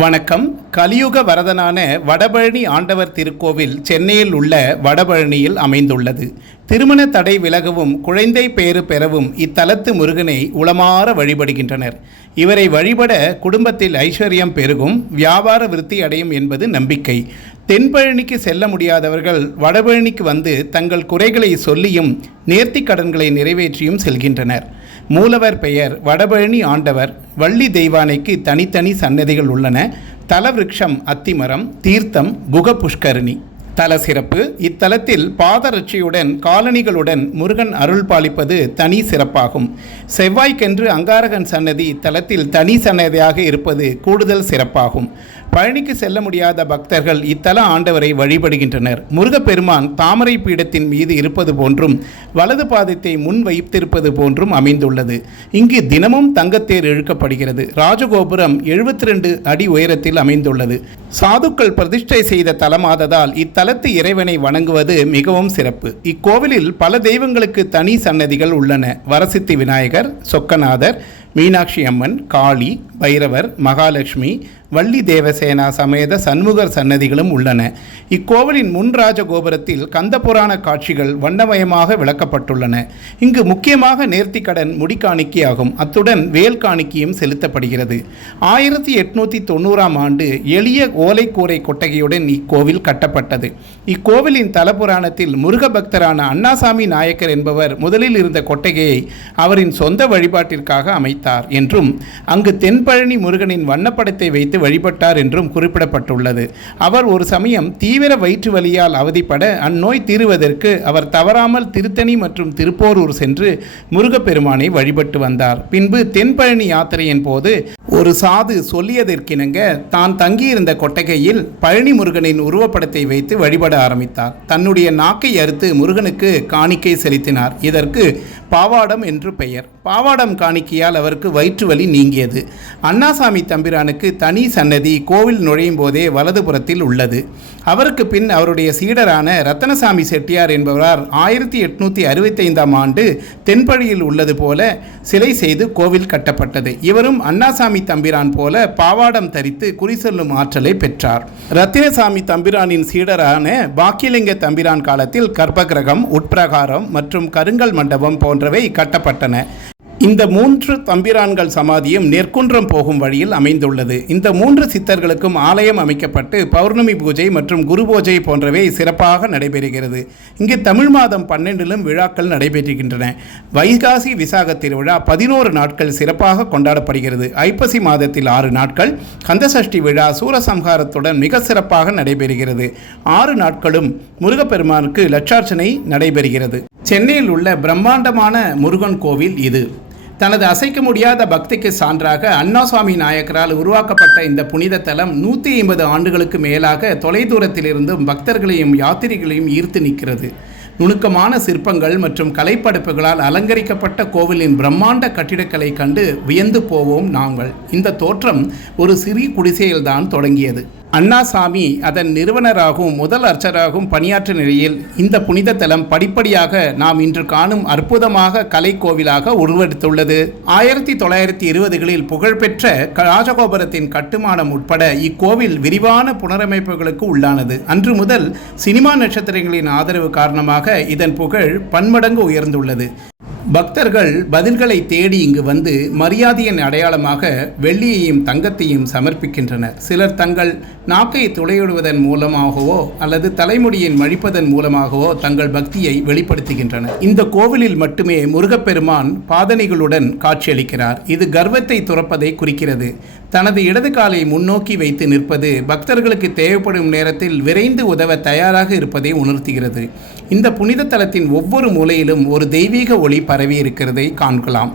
வணக்கம். கலியுக வரதனான வடபழனி ஆண்டவர் திருக்கோவில் சென்னையில் உள்ள வடபழனியில் அமைந்துள்ளது. திருமண தடை விலகவும் குழந்தை பேறு பெறவும் இத்தலத்து முருகனை உளமாற வழிபடுகின்றனர். இவரை வழிபட குடும்பத்தில் ஐஸ்வர்யம் பெருகும், வியாபார விருத்தி அடையும் என்பது நம்பிக்கை. தென்பழனிக்கு செல்ல முடியாதவர்கள் வடபழனிக்கு வந்து தங்கள் குறைகளை சொல்லியும் நேர்த்தி கடன்களை நிறைவேற்றியும் செல்கின்றனர். மூலவர் பெயர் வடபழனி ஆண்டவர். வள்ளி தெய்வானைக்கு தனித்தனி சன்னதிகள் உள்ளன. தலவிருட்சம் அத்திமரம், தீர்த்தம் குக புஷ்கரணி. தல சிறப்பு: இத்தலத்தில் பாதரட்சியுடன் காலணிகளுடன் முருகன் அருள் பாலிப்பது தனி சிறப்பாகும். செவ்வாய்க்கென்று அங்காரகன் சன்னதி இத்தலத்தில் தனி சன்னதியாக இருப்பது கூடுதல் சிறப்பாகும். பழனிக்கு செல்ல முடியாத பக்தர்கள் இத்தல ஆண்டவரை வழிபடுகின்றனர். முருகப்பெருமான் தாமரை பீடத்தின் மீது இருப்பது போன்றும் வலது பாதத்தை முன் வைத்திருப்பது போன்றும் அமைந்துள்ளது. இங்கு தினமும் தங்கத்தேர் இழுக்கப்படுகிறது. ராஜகோபுரம் 72 அடி உயரத்தில் அமைந்துள்ளது. சாதுக்கள் பிரதிஷ்டை செய்த தலமாததால் இத்தலத்து இறைவனை வணங்குவது மிகவும் சிறப்பு. இக்கோவிலில் பல தெய்வங்களுக்கு தனி சன்னதிகள் உள்ளன. வரசித்தி விநாயகர், சொக்கநாதர், மீனாட்சி அம்மன், காளி, பைரவர், மகாலட்சுமி, வள்ளி தேவசேனா சமேத சண்முகர் சன்னதிகளும் உள்ளன. இக்கோவிலின் முன் ராஜகோபுரத்தில் கந்தபுராண காட்சிகள் வண்ணமயமாக விளக்கப்பட்டுள்ளன. இங்கு முக்கியமாக நேர்த்திக்கடன் முடிக்காணிக்கையாகும். அத்துடன் வேல் காணிக்கையும் செலுத்தப்படுகிறது. 1890ஆம் ஆண்டு எளிய ஓலைக்கூரை கொட்டகையுடன் இக்கோவில் கட்டப்பட்டது. இக்கோவிலின் தலபுராணத்தில் முருக பக்தரான அண்ணாசாமி நாயக்கர் என்பவர் முதலில் இருந்த கொட்டகையை அவரின் சொந்த வழிபாட்டிற்காக அமைத்தார் என்றும் அங்கு தென்பழனி முருகனின் வண்ணப்படத்தை வைத்து வழிபட்டார் என்றும் குறிப்பிடப்பட்டுள்ளது. அவர் ஒரு சமயம் தீவிர வயிற்று வலியால் அவதிப்பட அந்நோய் தீருவதற்கு அவர் தவறாமல் திருத்தணி மற்றும் திருப்போரூர் சென்று முருகப்பெருமானை வழிபட்டு வந்தார். பின்பு தென்பழனி யாத்திரையின் போது ஒரு சாது சொல்லியதற்கிணங்க தான் தங்கியிருந்த கொட்டகையில் பழனி முருகனின் உருவப்படத்தை வைத்து வழிபட ஆரம்பித்தார். தன்னுடைய நாக்கை அறுத்து முருகனுக்கு காணிக்கை செலுத்தினார். இதற்கு பாவாடம் என்று பெயர். பாவாடம் காணிக்கையால் அவருக்கு வயிற்று வலி நீங்கியது. அண்ணாசாமி தம்பிரானுக்கு தனி சன்னதி கோவில் நுழையும் போதே வலதுபுறத்தில் உள்ளது. அவருக்கு பின் அவருடைய சீடரான ரத்தனசாமி செட்டியார் என்பவரால் 1865ஆம் ஆண்டு தென்பழியில் உள்ளது போல சிலை செய்து கோவில் கட்டப்பட்டது. இவரும் அண்ணாசாமி தம்பிரான் போல பாவாடம் தரித்து குறி சொல்லும் ஆற்றலை பெற்றார். ரத்தினசாமி தம்பிரானின் சீடரான பாக்கியலிங்க தம்பிரான் காலத்தில் கர்ப்பகிரகம், உட்பிரகாரம் மற்றும் கருங்கல் மண்டபம் போன்றவை கட்டப்பட்டன. இந்த 3 தம்பிரான்கள் சமாதியும் நெற்குன்றம் போகும் வழியில் அமைந்துள்ளது. இந்த 3 சித்தர்களுக்கும் ஆலயம் அமைக்கப்பட்டு பௌர்ணமி பூஜை மற்றும் குரு பூஜை போன்றவை சிறப்பாக நடைபெறுகிறது. இங்கு தமிழ் மாதம் 12லும் விழாக்கள் நடைபெறுகின்றன. வைகாசி விசாக திருவிழா 11 நாட்கள் சிறப்பாக கொண்டாடப்படுகிறது. ஐப்பசி மாதத்தில் 6 நாட்கள். கந்தசஷ்டி விழா சூரசம்ஹாரத்துடன் மிக சிறப்பாக நடைபெறுகிறது. 6 நாட்களும் முருகப்பெருமானுக்கு லட்சார்ச்சனை நடைபெறுகிறது. சென்னையில் உள்ள பிரம்மாண்டமான முருகன் கோவில் இது. தனது அசைக்க முடியாத பக்திக்கு சான்றாக அண்ணாசாமி நாயக்கரால் உருவாக்கப்பட்ட இந்த புனித தலம் 150 ஆண்டுகளுக்கு மேலாக தொலைதூரத்திலிருந்தும் பக்தர்களையும் யாத்திரிகளையும் ஈர்த்து நிற்கிறது. நுணுக்கமான சிற்பங்கள் மற்றும் கலைப்படைப்புகளால் அலங்கரிக்கப்பட்ட கோவிலின் பிரம்மாண்ட கட்டிடக்கலை கண்டு வியந்து போவோம் நாங்கள். இந்த தோற்றம் ஒரு சிறிய குடிசையில்தான் தொடங்கியது. அண்ணாசாமி அதன் நிறுவனராகவும் முதல் அர்ச்சராகவும் பணியாற்ற நிலையில் இந்த புனித தலம் படிப்படியாக நாம் இன்று காணும் அற்புதமாக கலை கோவிலாக உருவெடுத்துள்ளது. 1920களில் புகழ்பெற்ற ராஜகோபுரத்தின் கட்டுமானம் உட்பட இக்கோவில் விரிவான புனரமைப்புகளுக்கு உள்ளானது. அன்று முதல் சினிமா நட்சத்திரங்களின் ஆதரவு காரணமாக இதன் புகழ் பன்மடங்கு உயர்ந்துள்ளது. பக்தர்கள் பதில்களை தேடி இங்கு வந்து மரியாதையின் அடையாளமாக வெள்ளியையும் தங்கத்தையும் சமர்ப்பிக்கின்றனர். சிலர் தங்கள் நாக்கை துளையிடுவதன் மூலமாகவோ அல்லது தலைமுடியின் மழிப்பதன் மூலமாகவோ தங்கள் பக்தியை வெளிப்படுத்துகின்றனர். இந்த கோவிலில் மட்டுமே முருகப்பெருமான் பாதணிகளுடன் காட்சியளிக்கிறார். இது கர்வத்தை துறப்பதை குறிக்கிறது. தனது இடது காலை முன்னோக்கி வைத்து நிற்பது பக்தர்களுக்கு தேவைப்படும் நேரத்தில் விரைந்து உதவ தயாராக இருப்பதை உணர்த்துகிறது. இந்த புனித தலத்தின் ஒவ்வொரு மூலையிலும் ஒரு தெய்வீக ஒளி பரவி இருக்கிறதை காண்கலாம்.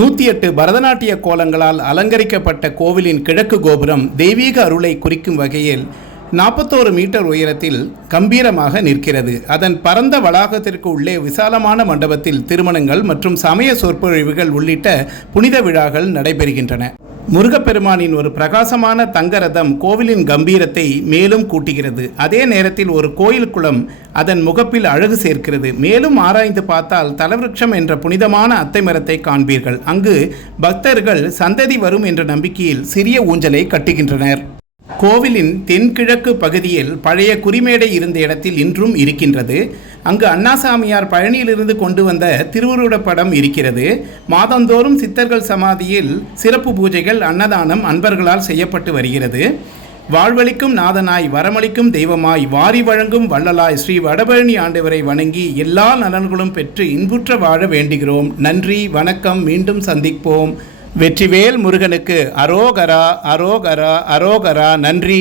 108 பரதநாட்டிய கோலங்களால் அலங்கரிக்கப்பட்ட கோவிலின் கிழக்கு கோபுரம் தெய்வீக அருளை குறிக்கும் வகையில் 41 மீட்டர் உயரத்தில் கம்பீரமாக நிற்கிறது. அதன் பரந்த வளாகத்திற்கு உள்ளே விசாலமான மண்டபத்தில் திருமணங்கள் மற்றும் சமய சொற்பொழிவுகள் உள்ளிட்ட புனித விழாக்கள் நடைபெறுகின்றன. முருகப்பெருமானின் ஒரு பிரகாசமான தங்க ரதம் கோவிலின் கம்பீரத்தை மேலும் கூட்டுகிறது. அதே நேரத்தில் ஒரு கோயில் குளம் அதன் முகப்பில் அழகு சேர்க்கிறது. மேலும் ஆராய்ந்து பார்த்தால் தலவிருட்சம் என்ற புனிதமான அத்தை மரத்தை காண்பீர்கள். அங்கு பக்தர்கள் சந்ததி வரும் என்ற நம்பிக்கையில் சிறிய ஊஞ்சலை கட்டுகின்றனர். கோவிலின் தென்கிழக்கு பகுதியில் பழைய குறிமேடை இருந்த இடத்தில் இன்றும் இருக்கின்றது. அங்கு அண்ணாசாமியார் பழனியிலிருந்து கொண்டு வந்த திருவுருவப் படம் இருக்கிறது. மாதந்தோறும் சித்தர்கள் சமாதியில் சிறப்பு பூஜைகள், அன்னதானம் அன்பர்களால் செய்யப்பட்டு வருகிறது. வாழ்வளிக்கும் நாதனாய், வரமளிக்கும் தெய்வமாய், வாரி வழங்கும் வள்ளலாய் ஸ்ரீ வடபழனி ஆண்டவரை வணங்கி எல்லா நலன்களும் பெற்று இன்புற்ற வாழ வேண்டுகிறோம். நன்றி, வணக்கம். மீண்டும் சந்திப்போம். வெற்றிவேல் முருகனுக்கு அரோகரா, அரோகரா, அரோகரா. நன்றி.